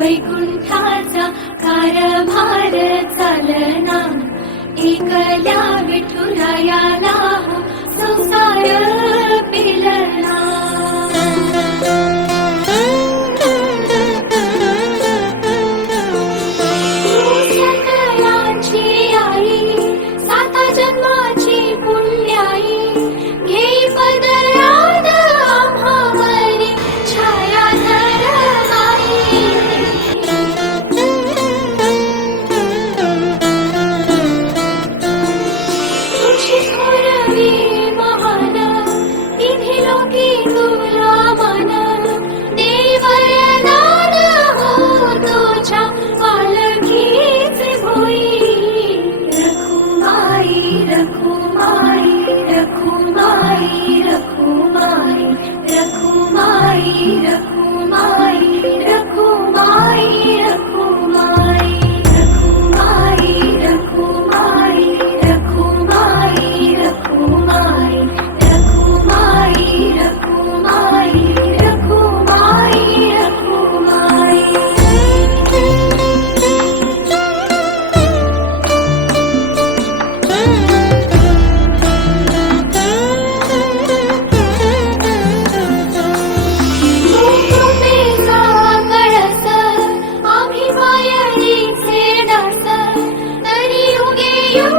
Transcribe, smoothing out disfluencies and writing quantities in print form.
वैकुंठाचा कारभार चालना, एकल्या विठुरायाला संसार पेलना. सकलांची आई, साता जन्माची पुण्याई, घेई पदरात आम्हावरी छायाधर आई. तुझी थोरवी महान, तिन्ही लोकी तुला मान, देई वरदान हो तुझ्या पालखीचे भोई. रखुमाई रखुमाई रखुमाई रखुमाई रखुमाई रखुमाई रखुमाई रखुमाई रखुमाई रखुमाई रखुमाई रखुमाई रखुमाई रखुमाई रखुमाई रखुमाई. कळस आम्ही मायळीचे डास, तरी युगे युग